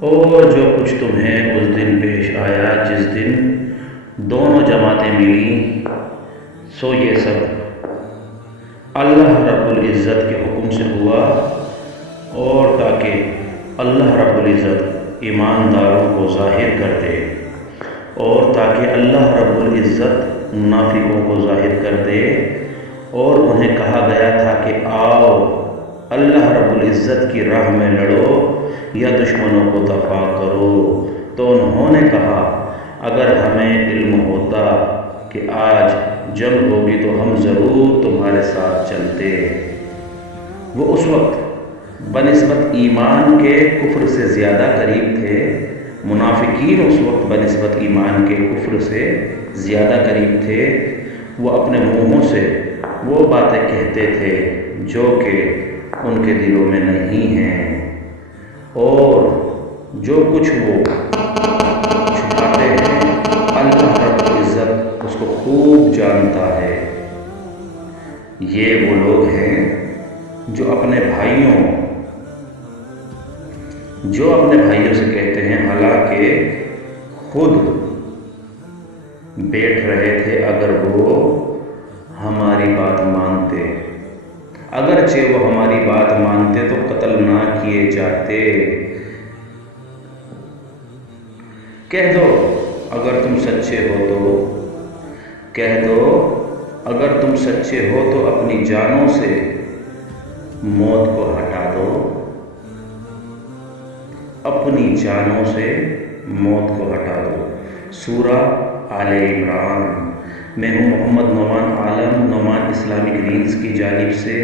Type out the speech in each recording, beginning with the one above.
اور جو کچھ تمہیں اس دن پیش آیا جس دن دونوں جماعتیں ملیں، سو یہ سب اللہ رب العزت کے حکم سے ہوا، اور تاکہ اللہ رب العزت ایمانداروں کو ظاہر کر دے، اور تاکہ اللہ رب العزت منافقوں کو ظاہر کر دے۔ اور انہیں کہا گیا تھا کہ آؤ اللہ رب العزت کی راہ میں لڑو یا دشمنوں کو دفاع کرو۔ تو انہوں نے کہا اگر ہمیں علم ہوتا کہ آج جنگ ہوگی تو ہم ضرور تمہارے ساتھ چلتے۔ وہ اس وقت بنسبت ایمان کے کفر سے زیادہ قریب تھے، منافقین اس وقت بنسبت ایمان کے کفر سے زیادہ قریب تھے۔ وہ اپنے منہوں سے وہ باتیں کہتے تھے جو کہ ان کے دلوں میں نہیں ہیں، اور جو کچھ وہ چھپاتے ہیں اللہ رب العزت اس کو خوب جانتا ہے۔ یہ وہ لوگ ہیں جو اپنے بھائیوں سے کہتے ہیں، حالانکہ خود بیٹھ رہے تھے اگر وہ ہماری بات مانتے، اگرچہ وہ ہماری بات مانتے تو قتل نہ کیے جاتے۔ کہہ دو اگر تم سچے ہو تو اپنی جانوں سے موت کو ہٹا دو، اپنی جانوں سے موت کو ہٹا دو۔ سورہ آل عمران۔ میں ہوں محمد نعمان عالم، نعمان اسلامک ریلز کی جانب سے۔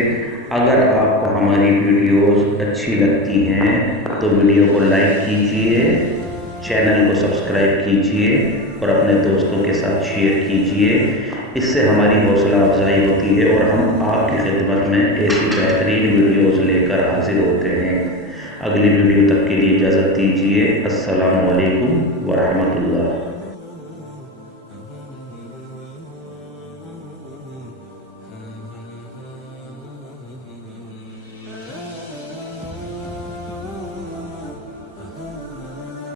اگر آپ کو ہماری ویڈیوز اچھی لگتی ہیں تو ویڈیو کو لائک کیجئے، چینل کو سبسکرائب کیجئے اور اپنے دوستوں کے ساتھ شیئر کیجئے۔ اس سے ہماری حوصلہ افزائی ہوتی ہے اور ہم آپ کی خدمت میں ایسی بہترین ویڈیوز لے کر حاضر ہوتے ہیں۔ اگلی ویڈیو تک کے لیے اجازت دیجیے۔ السلام علیکم ورحمۃ اللہ۔